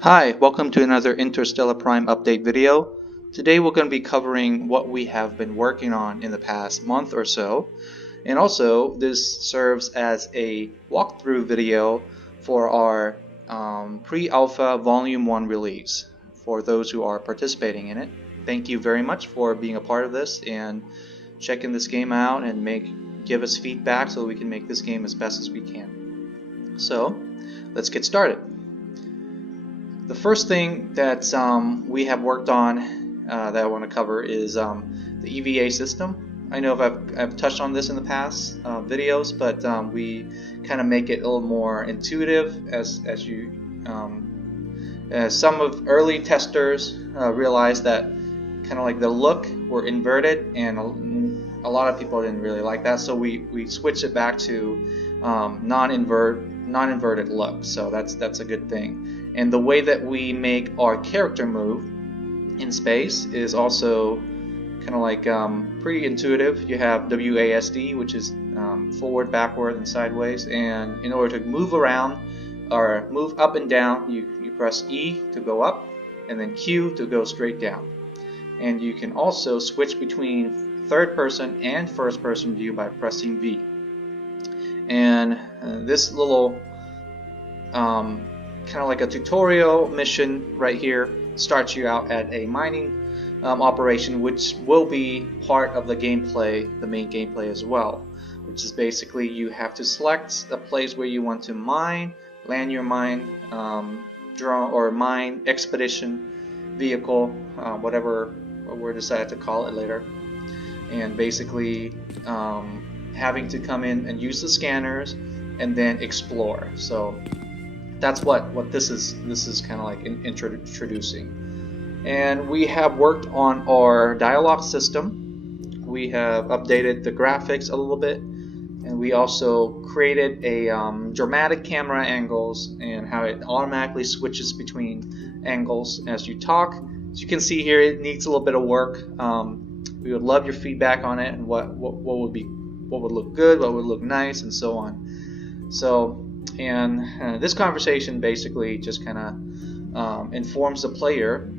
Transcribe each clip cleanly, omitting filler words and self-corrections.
Hi, welcome to another Interstellar Prime update video. Today we're going to be covering what we have been working on in the past month or so, and also this serves as a walkthrough video for our pre-alpha volume 1 release for those who are participating in it. Thank you very much for being a part of this and checking this game out and give us feedback so we can make this game as best as we can. So let's get started. The first thing that we have worked on that I want to cover is the EVA system. I know I've touched on this in the past videos, but we kind of make it a little more intuitive as some of early testers realized that kind of like the look were inverted, and a lot of people didn't really like that, so we switched it back to non-inverted look. So that's a good thing. And the way that we make our character move in space is also kind of like pretty intuitive. You have WASD, which is forward, backward, and sideways. And in order to move around or move up and down, you press E to go up, and then Q to go straight down. And you can also switch between third person and first person view by pressing V. And this little kind of like a tutorial mission right here starts you out at a mining operation, which will be part of the gameplay, the main gameplay as well, which is basically you have to select a place where you want to mine, land your mine, drone or mine expedition vehicle, whatever we're decided to call it later, and basically having to come in and use the scanners and then explore. So that's what this is. This is kind of like introducing. And we have worked on our dialogue system. We have updated the graphics a little bit, and we also created a dramatic camera angles and how it automatically switches between angles as you talk. As you can see here, it needs a little bit of work. We would love your feedback on it and what would look good, what would look nice, and so on. So. And this conversation basically just kind of informs the player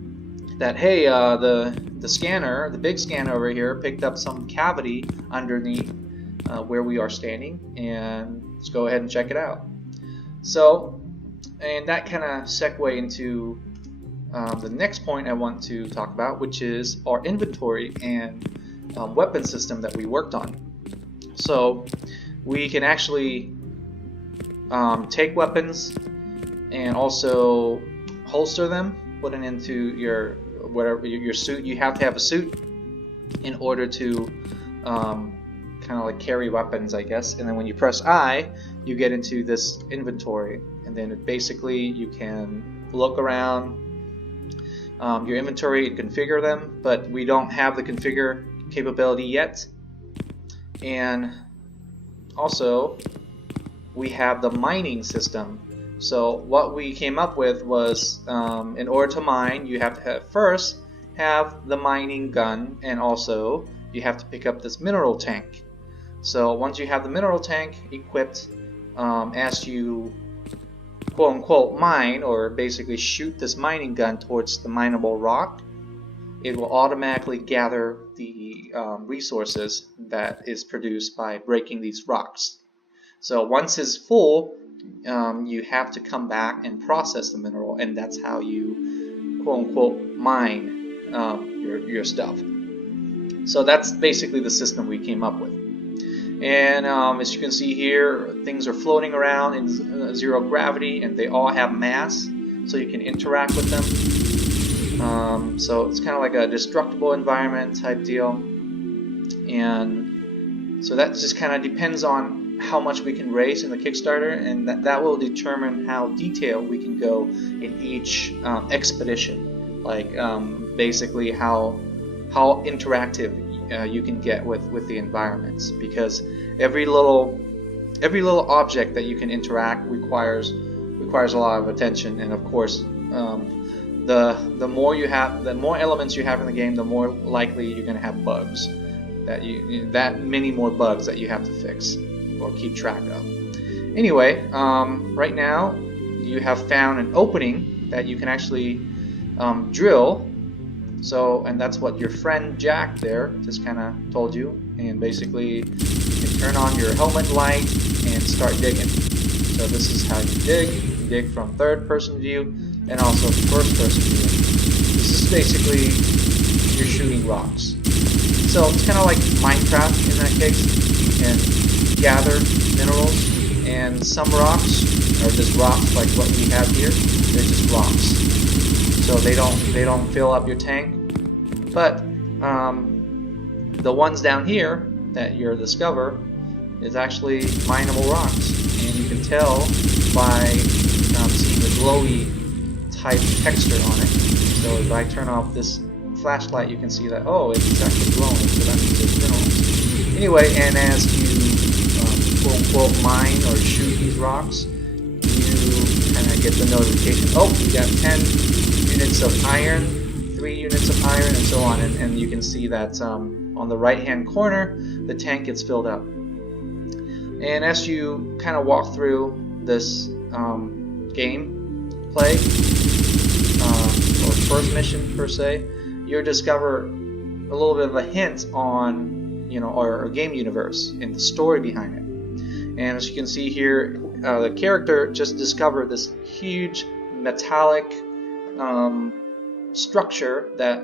that, hey, the scanner, the big scanner over here, picked up some cavity underneath where we are standing, and let's go ahead and check it out. So, and that kind of segue into the next point I want to talk about, which is our inventory and weapon system that we worked on. So we can actually take weapons and also holster them, put it into your suit. You have to have a suit in order to kind of like carry weapons, I guess. And then when you press I, you get into this inventory, and then basically you can look around your inventory and configure them, but we don't have the configure capability yet. And also we have the mining system. So what we came up with was in order to mine, you have to first have the mining gun, and also you have to pick up this mineral tank. So once you have the mineral tank equipped, as you quote unquote mine, or basically shoot this mining gun towards the mineable rock, it will automatically gather the resources that is produced by breaking these rocks. So once it's full, you have to come back and process the mineral, and that's how you quote-unquote mine your stuff. So that's basically the system we came up with. And as you can see here, things are floating around in zero gravity, and they all have mass, so you can interact with them. So it's kind of like a destructible environment type deal. And so that just kind of depends on how much we can raise in the Kickstarter, and that will determine how detailed we can go in each expedition. Like basically how interactive you can get with the environments, because every little object that you can interact requires a lot of attention, and of course the more elements you have in the game, the more likely you're going to have bugs, that many more bugs that you have to fix or keep track of. Anyway, right now you have found an opening that you can actually drill. So, and that's what your friend Jack there just kind of told you. And basically, you can turn on your helmet light and start digging. So this is how you dig. You dig from third-person view and also first-person view. This is basically you're shooting rocks. So it's kind of like Minecraft in that case. You can gather minerals, and some rocks are just rocks like what we have here. They're just rocks. So they don't fill up your tank, but the ones down here that you'll discover is actually mineable rocks, and you can tell by seeing the glowy type texture on it. So if I turn off this flashlight, you can see that it's actually glowing, so that means it's minerals. Anyway, and as you quote unquote mine or shoot these rocks, you kind of get the notification. You got 10 units of iron, 3 units of iron, and so on, and you can see that on the right hand corner the tank gets filled up. And as you kind of walk through this game play or first mission per se, you'll discover a little bit of a hint on our game universe and the story behind it. And as you can see here, the character just discovered this huge metallic structure that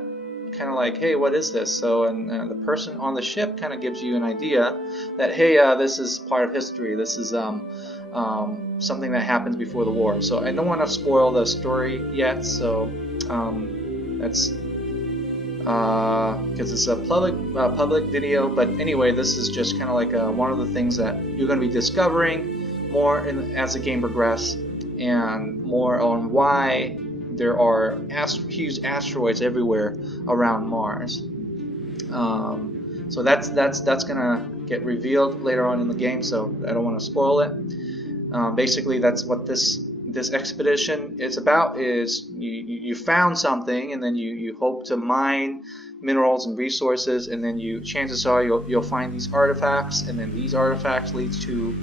kind of like, hey, what is this? So, and the person on the ship kind of gives you an idea that, hey, this is part of history. This is something that happens before the war. So I don't want to spoil the story yet. So that's because it's a public video. But anyway, this is just kind of like one of the things that you're going to be discovering more as the game progresses, and more on why there are huge asteroids everywhere around Mars. So that's gonna get revealed later on in the game, so I don't want to spoil it. Basically, that's what this expedition is about. Is you found something, and then you hope to mine minerals and resources, and then chances are you'll find these artifacts, and then these artifacts leads to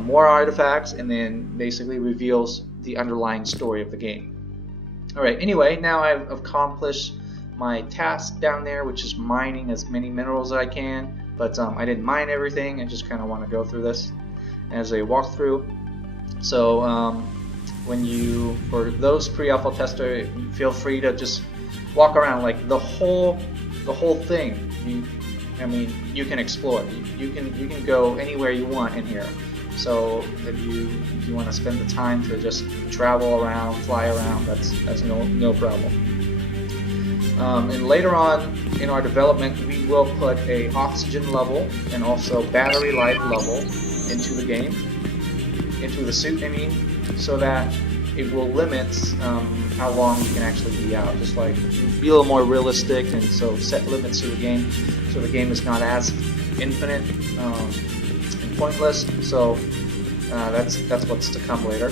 more artifacts, and then basically reveals the underlying story of the game. Alright, anyway, now I've accomplished my task down there, which is mining as many minerals as I can, but I didn't mine everything. I just kind of want to go through this as a walkthrough. So for those pre-alpha tester, feel free to just walk around like the whole thing. You can explore. You can go anywhere you want in here. So if you want to spend the time to just travel around, fly around, that's no problem. And later on in our development, we will put a oxygen level and also battery life level into the game, into the suit, so that it will limit how long you can actually be out. Just like be a little more realistic, and so set limits to the game, so the game is not as infinite. Pointless. So that's what's to come later.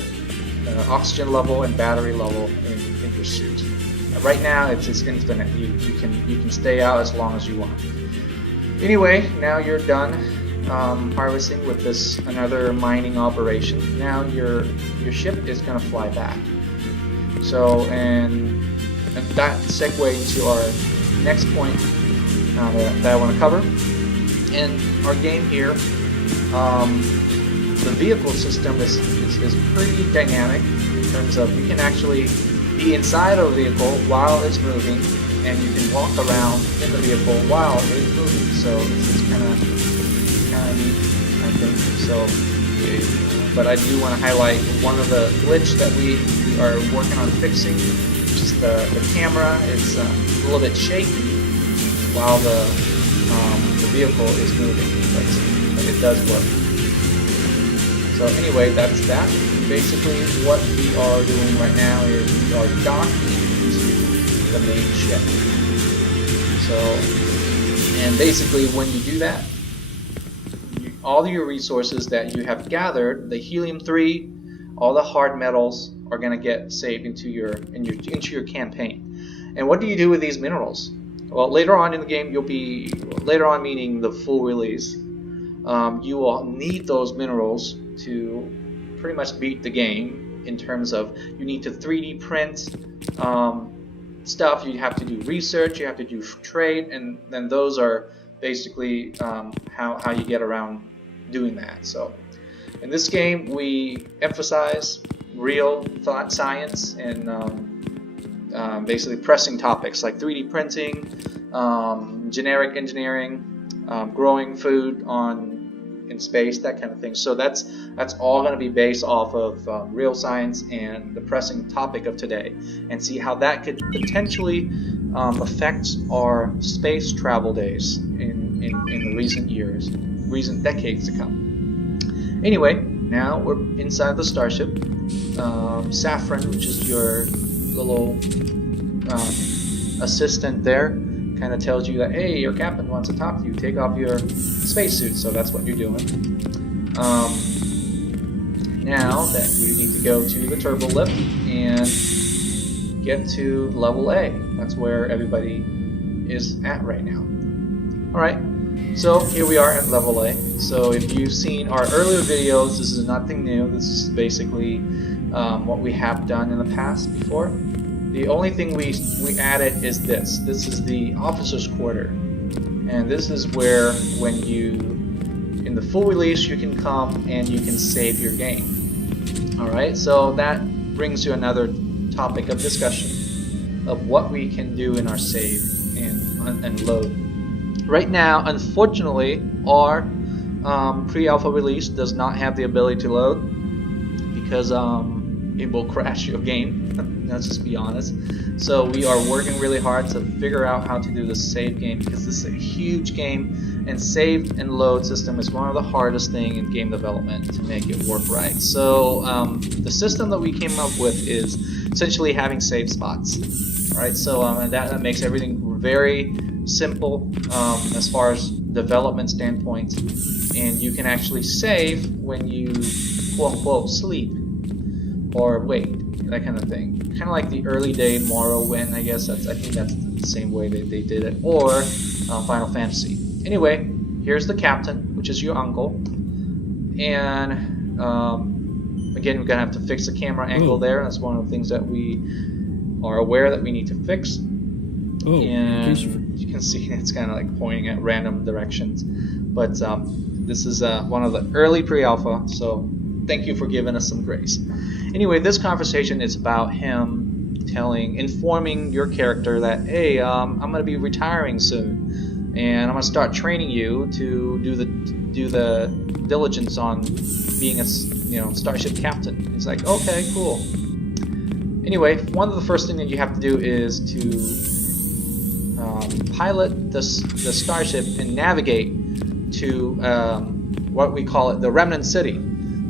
Oxygen level and battery level in your suit. Right now it's infinite. You can stay out as long as you want. Anyway, now you're done harvesting with this another mining operation. Now your ship is gonna fly back. So and that segue into our next point that I want to cover. In our game here, the vehicle system is pretty dynamic in terms of you can actually be inside of a vehicle while it's moving, and you can walk around in the vehicle while it's moving. So it's kind of neat, I think. So, but I do want to highlight one of the glitch that we are working on fixing, which is the camera. It's a little bit shaky while the vehicle is moving, but it does work. So anyway, that's that. Basically, what we are doing right now is we are docking into the main ship. So, and basically, when you do that, all your resources that you have gathered, the helium-3, all the hard metals, are going to get saved into your campaign. And what do you do with these minerals? Well, later on in the game, later on meaning the full release, you will need those minerals to pretty much beat the game, in terms of you need to 3D print stuff, you have to do research, you have to do trade, and then those are basically how you get around doing that. So in this game we emphasize real thought science and basically pressing topics like 3D printing, generic engineering, growing food in space, that kind of thing. So that's all going to be based off of real science and the pressing topic of today, and see how that could potentially affect our space travel days in the recent decades to come. Anyway, now we're inside the starship. Saffron, which is your little assistant there, kind of tells you that, hey, your captain wants to talk to you. Take off your spacesuit. So that's what you're doing. Now that you need to go to the turbo lift and get to level A. That's where everybody is at right now. Alright, so here we are at level A. So if you've seen our earlier videos, this is nothing new. This is basically what we have done in the past before. The only thing we added is this. This is the officer's quarter. And this is where, when in the full release, you can come and you can save your game. Alright, so that brings you another topic of discussion of what we can do in our save and load. Right now, unfortunately, our pre-alpha release does not have the ability to load because it will crash your game. Let's just be honest. So we are working really hard to figure out how to do the save game, because this is a huge game, and save and load system is one of the hardest things in game development to make it work right. So the system that we came up with is essentially having save spots. Alright, so and that makes everything very simple as far as development standpoint, and you can actually save when you quote-unquote sleep or wait, that kind of thing. Kind of like the early day Morrowind, I guess. I think that's the same way they did it, or Final Fantasy. Anyway, here's the captain, which is your uncle, and again, we're gonna have to fix the camera angle there. That's one of the things that we are aware that we need to fix. And you can see it's kind of like pointing at random directions, but this is one of the early pre-alpha, so thank you for giving us some grace. Anyway, this conversation is about him informing your character that, hey, I'm going to be retiring soon, and I'm going to start training you to do the diligence on being a starship captain. It's like, okay, cool. Anyway, one of the first things that you have to do is to pilot the starship and navigate to what we call it, the Remnant City.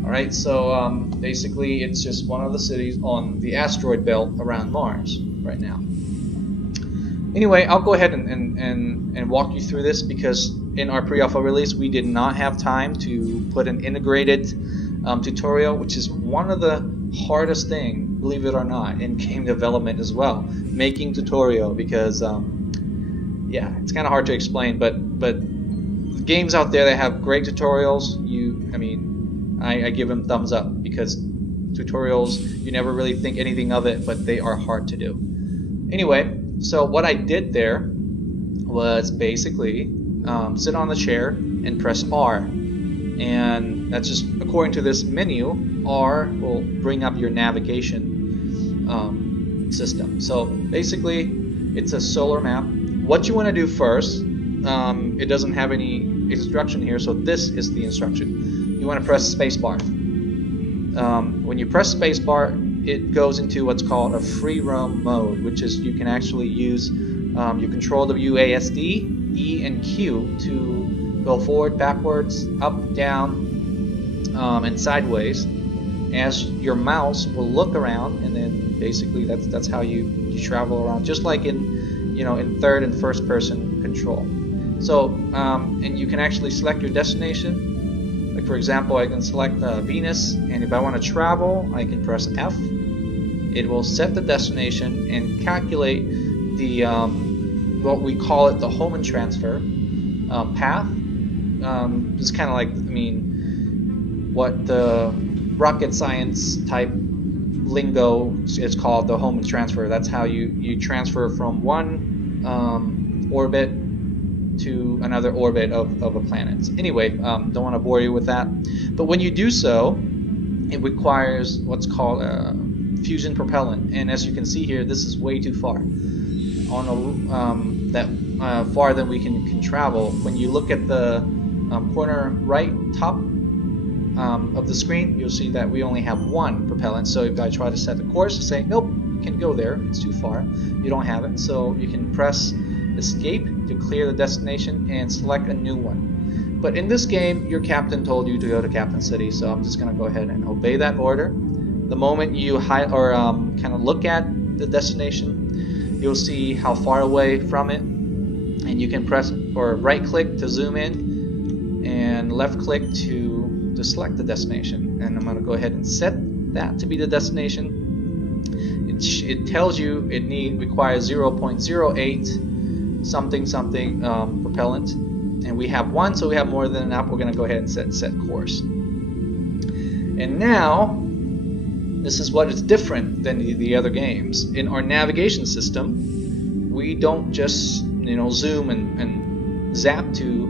Alright, so basically it's just one of the cities on the asteroid belt around Mars right now. Anyway, I'll go ahead and walk you through this, because in our pre-alpha release we did not have time to put an integrated tutorial, which is one of the hardest things, believe it or not, in game development as well, making tutorial, because yeah, it's kind of hard to explain, but games out there that have great tutorials, I give them thumbs up, because tutorials, you never really think anything of it, but they are hard to do. Anyway, so what I did there was basically sit on the chair and press R, and that's just according to this menu. R will bring up your navigation system. So basically it's a solar map. What you want to do first, it doesn't have any instruction here, so this is the instruction. You want to press spacebar. When you press spacebar, it goes into what's called a free roam mode, which is you can actually use you control WASD, E, and Q to go forward, backwards, up, down, and sideways, as your mouse will look around, and then basically that's how you travel around, just like in third and first person control. So and you can actually select your destination. Like for example, I can select Venus, and if I want to travel, I can press F. It will set the destination and calculate the what we call it, the Hohmann transfer path. It's kind of like, what the rocket science type lingo, it's called the Hohmann transfer. That's how you transfer from one orbit to another orbit of a planet. Anyway, don't want to bore you with that. But when you do so, it requires what's called a fusion propellant. And as you can see here, this is way too far. On far than we can travel. When you look at the corner right top of the screen, you'll see that we only have one propellant. So if I try to set the course, say nope, you can't go there, it's too far, you don't have it. So you can press escape to clear the destination and select a new one. But in this game, your captain told you to go to Captain City, so I'm just going to go ahead and obey that order. The moment you kind of look at the destination, you'll see how far away from it, and you can press or right click to zoom in and left click to select the destination. And I'm going to go ahead and set that to be the destination. It tells you it requires 0.08 something propellant, and we have one, so we have more than enough. We're going to go ahead and set course. And now this is what is different than the other games. In our navigation system, we don't just zoom and zap to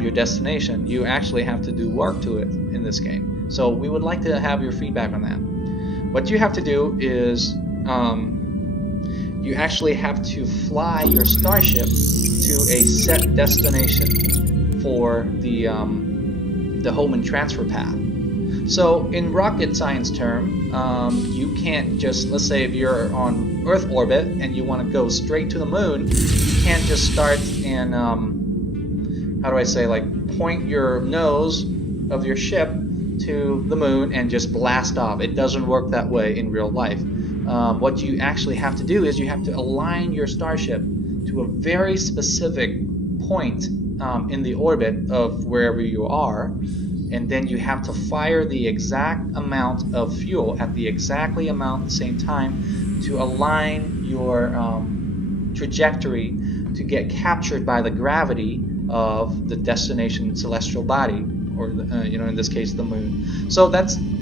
your destination. You actually have to do work to it in this game. So we would like to have your feedback on that. What you have to do is you actually have to fly your starship to a set destination for the Hohmann transfer path. So in rocket science term, you can't just, let's say if you're on Earth orbit and you want to go straight to the moon, you can't just start and point your nose of your ship to the moon and just blast off. It doesn't work that way in real life. What you actually have to do is you have to align your starship to a very specific point in the orbit of wherever you are, and then you have to fire the exact amount of fuel at the same time to align your trajectory to get captured by the gravity of the destination celestial body, or in this case the moon. So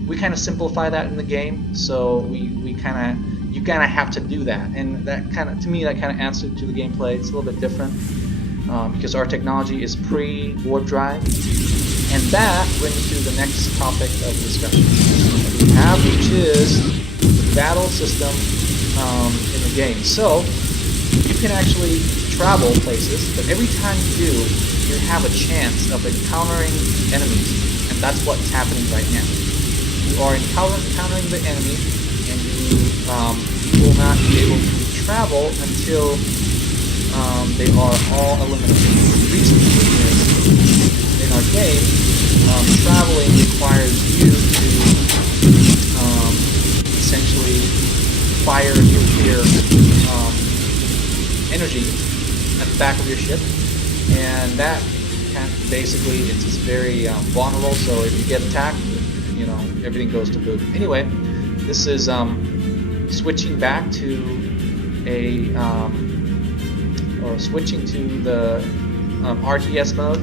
we kind of simplify that in the game. So you kind of have to do that, and that kind of adds to the gameplay. It's a little bit different because our technology is pre-warp drive, and that brings to the next topic of discussion that we have, which is the battle system in the game. So you can actually travel places, but every time you do, you have a chance of encountering enemies, and that's what's happening right now. You are encountering the enemy, and you will not be able to travel until they are all eliminated. The reason being is, in our game, traveling requires you to essentially fire nuclear energy at the back of your ship, and that basically it's just very vulnerable. So if you get attacked, everything goes to boot. Anyway, this is switching back to switching to the RTS mode.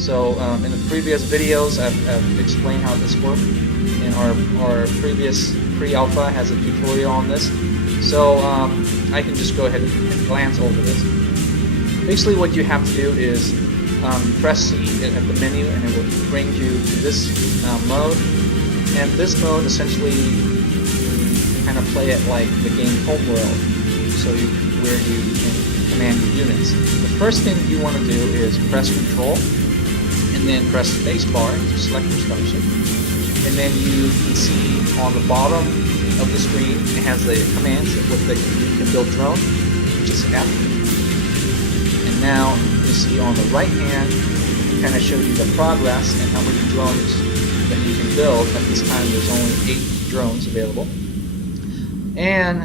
So in the previous videos, I've explained how this works, and our previous pre-alpha has a tutorial on this. So I can just go ahead and glance over this. Basically, what you have to do is press C at the menu, and it will bring you to this mode. And this mode, essentially, you kind of play it like the game Homeworld, where you can command your units. The first thing you want to do is press Control, and then press Spacebar to select your starship. And then you can see on the bottom of the screen, it has the commands of what you can build drones, which is F. And now you see on the right hand, it kind of shows you the progress and how many drones that you can build. At this time, there's only 8 drones available. And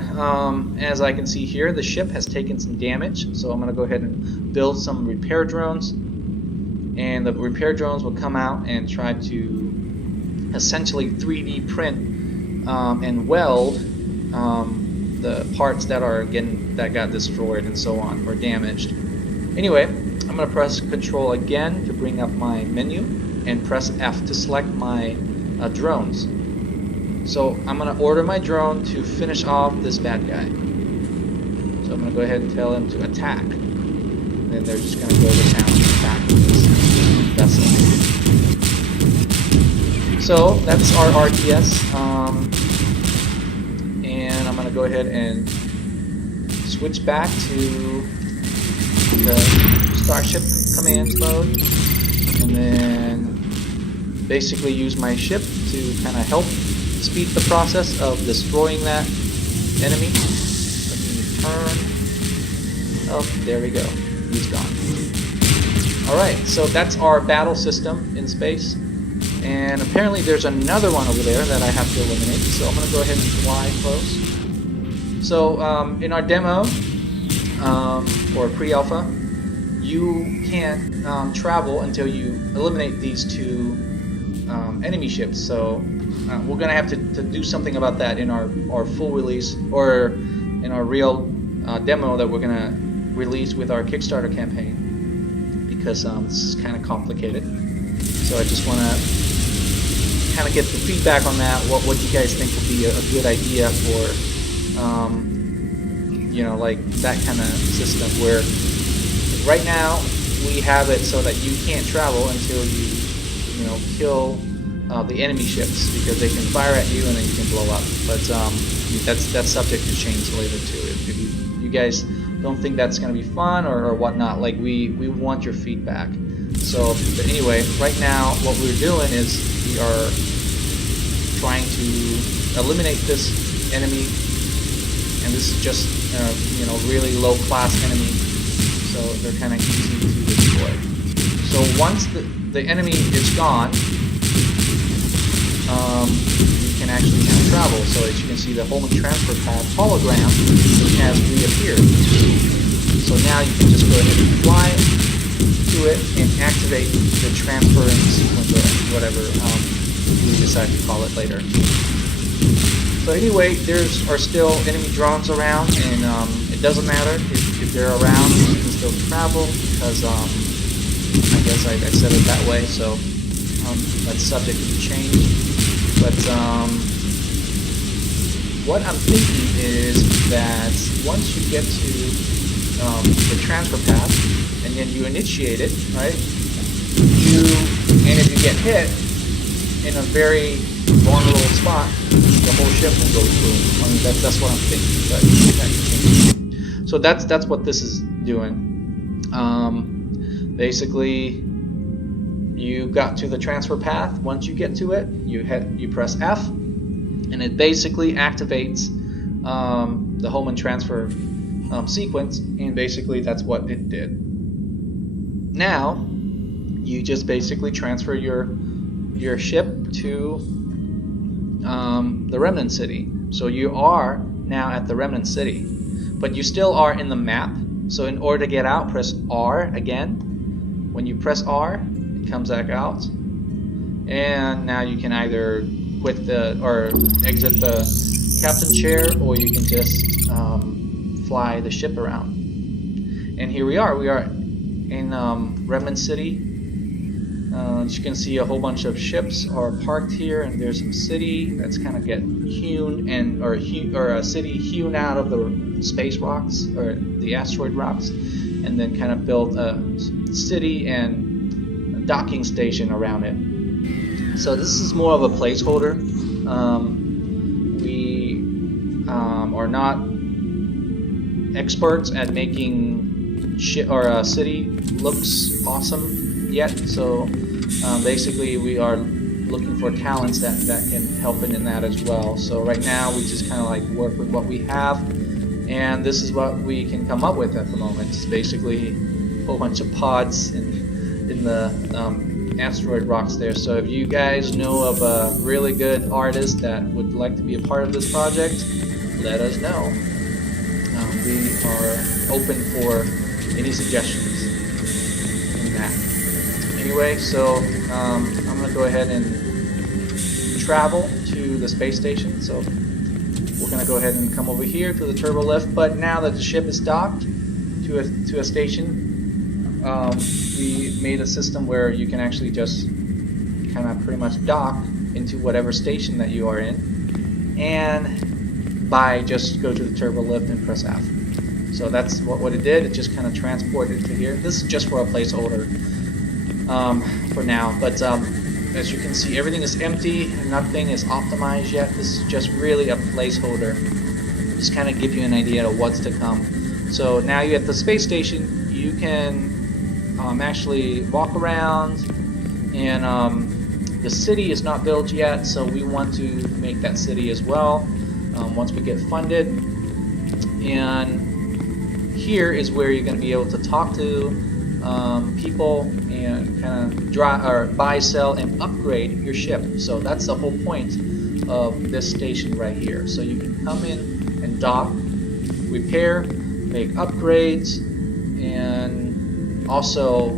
as I can see here, the ship has taken some damage, so I'm going to go ahead and build some repair drones. And the repair drones will come out and try to essentially 3D print and weld the parts that got destroyed and so on, or damaged. Anyway, I'm going to press Control again to bring up my menu, and press F to select my drones. So I'm going to order my drone to finish off this bad guy. So I'm going to go ahead and tell him to attack. And then they're just going to go to town and attack this vessel. So that's our RTS. And I'm going to go ahead and switch back to the Starship Commands mode. And then basically use my ship to kind of help speed the process of destroying that enemy. Let me turn. Oh, there we go. He's gone. Alright, so that's our battle system in space. And apparently there's another one over there that I have to eliminate. So I'm going to go ahead and fly close. So in our demo, or pre-alpha, you can't travel until you eliminate these two enemy ships. So we're going to have to do something about that in our full release, or in our real demo that we're going to release with our Kickstarter campaign, because this is kind of complicated. So I just want to kind of get the feedback on that, what you guys think would be a good idea for you know, like that kind of system, where right now we have it so that you can't travel until you know, kill the enemy ships, because they can fire at you and then you can blow up. But that's subject to change later too. If you guys don't think that's going to be fun or whatnot, like we want your feedback. So, but anyway, right now what we're doing is we are trying to eliminate this enemy, and this is just you know, really low class enemy, so they're kind of easy to destroy. So once the enemy is gone, you can actually now travel. So as you can see, the Holman transfer pad hologram has reappeared. So now you can just go ahead and fly to it and activate the transferring sequence, or whatever we decide to call it later. So anyway, are still enemy drones around, and it doesn't matter if they're around, you can still travel, because I guess I said it that way, so that's subject to change. But what I'm thinking is that once you get to the transfer path, and then you initiate it, right? And if you get hit in a very vulnerable spot, the whole ship will go through. I mean, that's what I'm thinking. But so that's what this is doing. Basically, you got to the transfer path. Once you get to it, you press F, and it basically activates the Holman transfer sequence, and basically that's what it did. Now you just basically transfer your ship to the Remnant City. So you are now at the Remnant City, but you still are in the map. So in order to get out, press R again. When you press R, it comes back out, and now you can either quit or exit the captain chair, or you can just fly the ship around. And here we are. We are in Remnant City. As you can see, a whole bunch of ships are parked here, and there's some city that's kind of get hewn, or a city hewn out of the space rocks, or the asteroid rocks, and then kind of built a city and a docking station around it. So this is more of a placeholder. We are not experts at making a city looks awesome yet, so basically we are looking for talents that can help in that as well. So right now we just kind of like work with what we have, and this is what we can come up with at the moment. It's basically a whole bunch of pods in the asteroid rocks there. So if you guys know of a really good artist that would like to be a part of this project, let us know. We are open for any suggestions in that. Anyway, so I'm going to go ahead and travel to the space station. So we're going to go ahead and come over here to the turbo lift. But now that the ship is docked to a station, we made a system where you can actually just kind of pretty much dock into whatever station that you are in. and by just go to the turbo lift and press F. So that's what it did. It just kind of transported to here. This is just for a placeholder for now, but as you can see, everything is empty and nothing is optimized yet. This is just really a placeholder. Just kind of give you an idea of what's to come. So now you're at the space station, you can actually walk around, and the city is not built yet, so we want to make that city as well once we get funded. And here is where you're going to be able to talk to people and kind of buy, sell, and upgrade your ship. So that's the whole point of this station right here. So you can come in and dock, repair, make upgrades, and also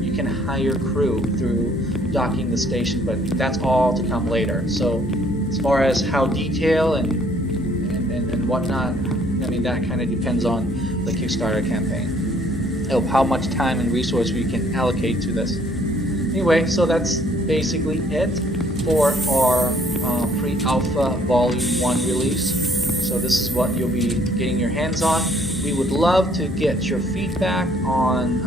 you can hire crew through docking the station, but that's all to come later. So as far as how detail and whatnot, I mean, that kind of depends on the Kickstarter campaign of how much time and resource we can allocate to this. Anyway, so that's basically it for our pre-alpha volume 1 release. So this is what you'll be getting your hands on. We would love to get your feedback on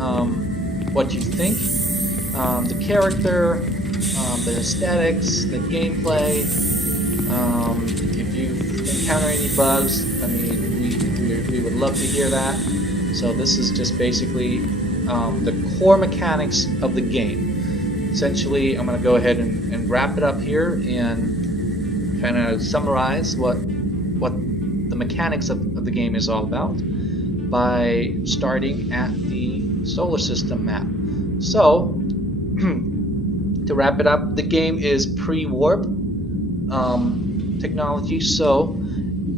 what you think, the character, the aesthetics, the gameplay. If you encounter any bugs, I mean, we would love to hear that. So this is just basically the core mechanics of the game. Essentially, I'm going to go ahead and wrap it up here and kind of summarize what the mechanics of the game is all about by starting at the solar system map. So to wrap it up, the game is pre-warp technology, so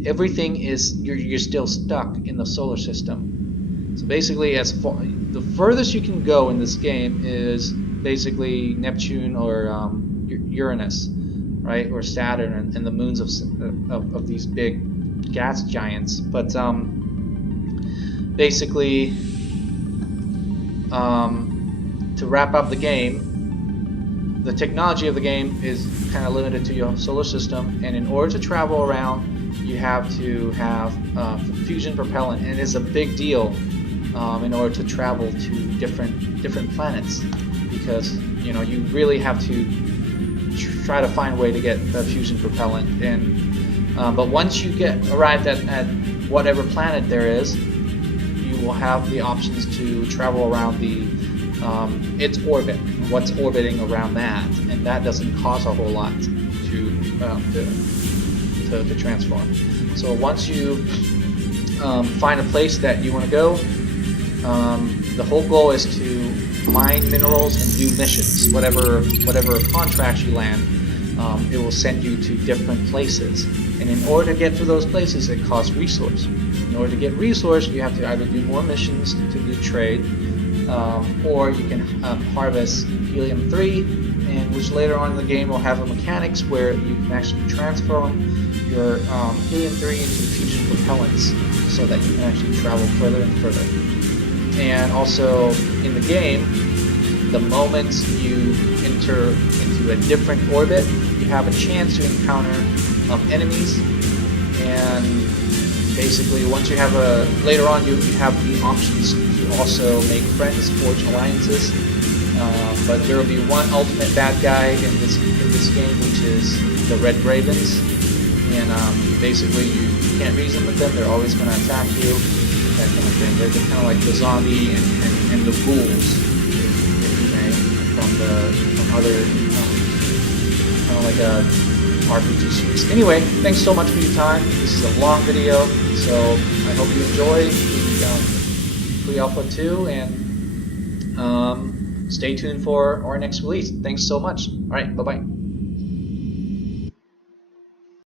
everything is you're still stuck in the solar system. So basically, the furthest you can go in this game is basically Neptune or Uranus, right, or Saturn, and the moons of these big gas giants. But basically, to wrap up the game, the technology of the game is kind of limited to your solar system, and in order to travel around, you have to have fusion propellant, and it is a big deal in order to travel to different planets, because you really have to try to find a way to get the fusion propellant. And but once you arrived at whatever planet there is, you will have the options to travel around its orbit, what's orbiting around that, and that doesn't cost a whole lot to transform. So once you find a place that you want to go, the whole goal is to mine minerals and do missions. Whatever contracts you land, it will send you to different places. And in order to get to those places, it costs resource. In order to get resource, you have to either do more missions to do trade, or you can harvest helium-3, and which later on in the game will have a mechanics where you can actually transform your helium-3 into fusion propellants, so that you can actually travel further and further. And also in the game, the moment you enter into a different orbit, you have a chance to encounter enemies. And basically, once you have later on, you have the options to also make friends, forge alliances. But there will be one ultimate bad guy in this game, which is the Red Ravens. And basically, you can't reason with them; they're always going to attack you. That kind of thing. They're kind of like the zombie and the ghouls, if you may, from other kind of like a RPG series. Anyway, thanks so much for your time. This is a long video, so I hope you enjoyed the pre-alpha 2, and stay tuned for our next release. Thanks so much. All right, bye bye.